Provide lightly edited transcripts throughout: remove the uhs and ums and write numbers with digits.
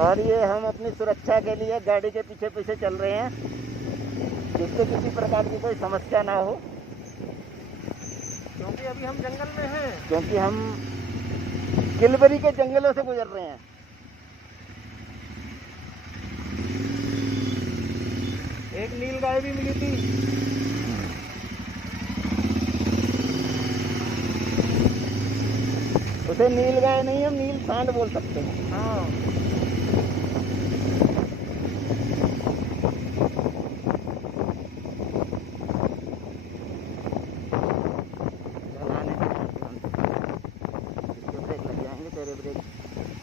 और ये हम अपनी सुरक्षा के लिए गाड़ी के पीछे पीछे चल रहे हैं, जिससे किसी प्रकार की कोई समस्या ना हो, क्योंकि अभी हम जंगल में हैं। क्योंकि हम किलबरी के जंगलों से गुजर रहे हैं। एक नील गाय भी मिली थी। उसे नील गाय नहीं, हम नील सांड बोल सकते हैं। हाँ, चलाने के इसके ब्रेक लग जाएंगे, तेरे ब्रेक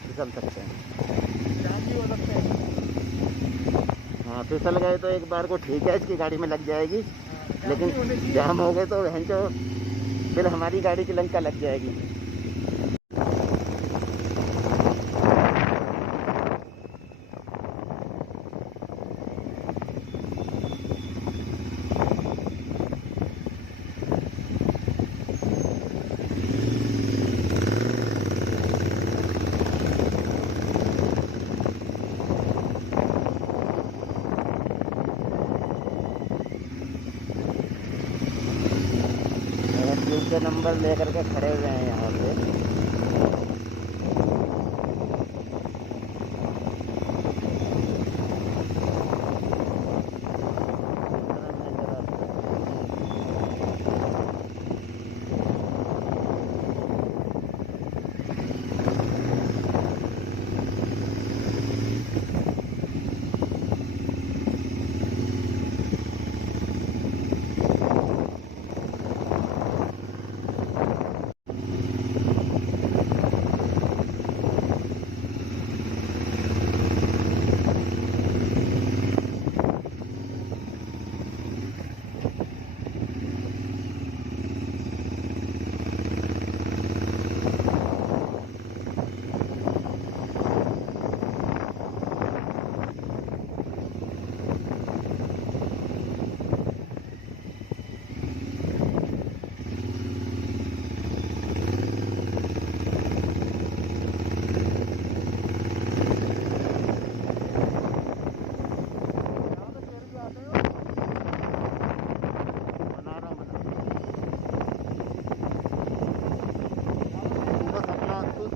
फिसल सकते हैं। जाम भी हो सकते हैं। हाँ, फिसल गए तो एक बार को ठीक है, इसकी गाड़ी में लग जाएगी, जाम लेकिन भी होने चाहिए। जाम हो गए तो भैंचो फिर हमारी गाड़ी की लंका लग जाएगी। ट्यूब के नंबर लेकर के खड़े हुए हैं यहाँ पे।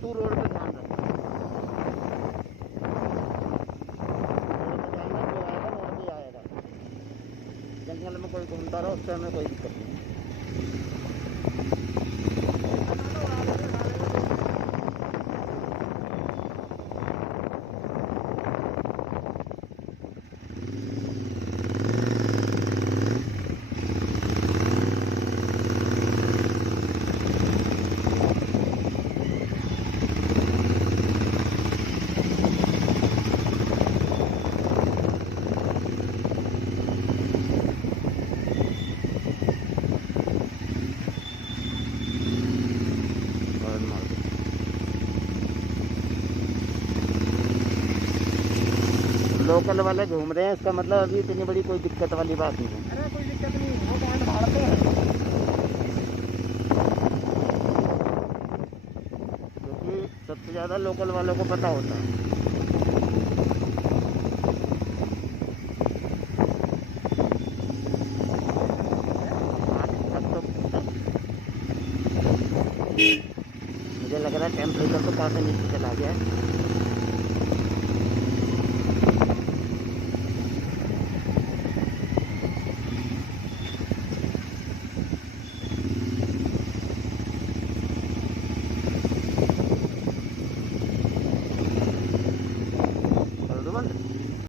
तू रोड पे ध्यान रख, रोड पे आएगा, जंगल में कोई घूमता रहो, उससे हमें कोई दिक्कत नहीं। लोकल वाले घूम रहे हैं, इसका मतलब अभी इतनी बड़ी कोई दिक्कत वाली बात नहीं है। अरे कोई दिक्कत नहीं, वो बैंड फाड़ते हैं। क्योंकि सबसे ज़्यादा लोकल वालों को पता होता है। अब तो मुझे लग रहा है टेम्परेचर तो काफ़ी नीचे चला गया है।